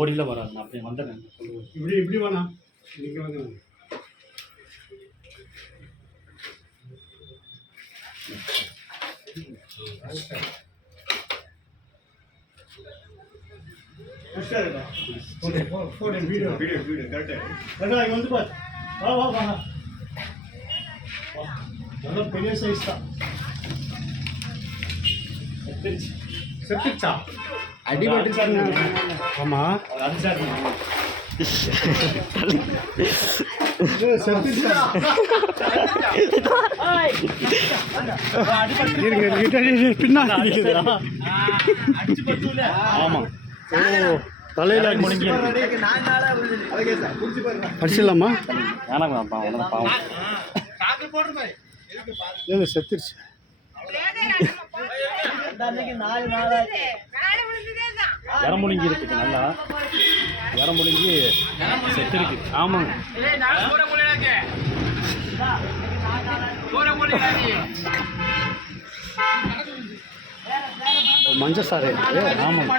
ஓடியில் வராது. நான் அப்படி வந்துடுறேன். இப்படி வேணாம். நீங்கள் வந்து வீடியோ கரெக்டாக இங்கே வந்து பாரு. வா வா வா நல்லா பெரிய சைஸ் தான். செத்துருச்சா? அடிபட்டு. ஆமாம் அடிச்சாரு. ஆமாம். ஓ தலையில் முடிஞ்சு அடிச்சிடலாமா? பாவம் ஏதோ செத்துருச்சு. இறமுழுங்கி இருக்கு. நல்லா இறமுழுங்கி செத்துருக்கு. ஆமாங்க. மஞ்சள் சாறு. ஆமாங்க.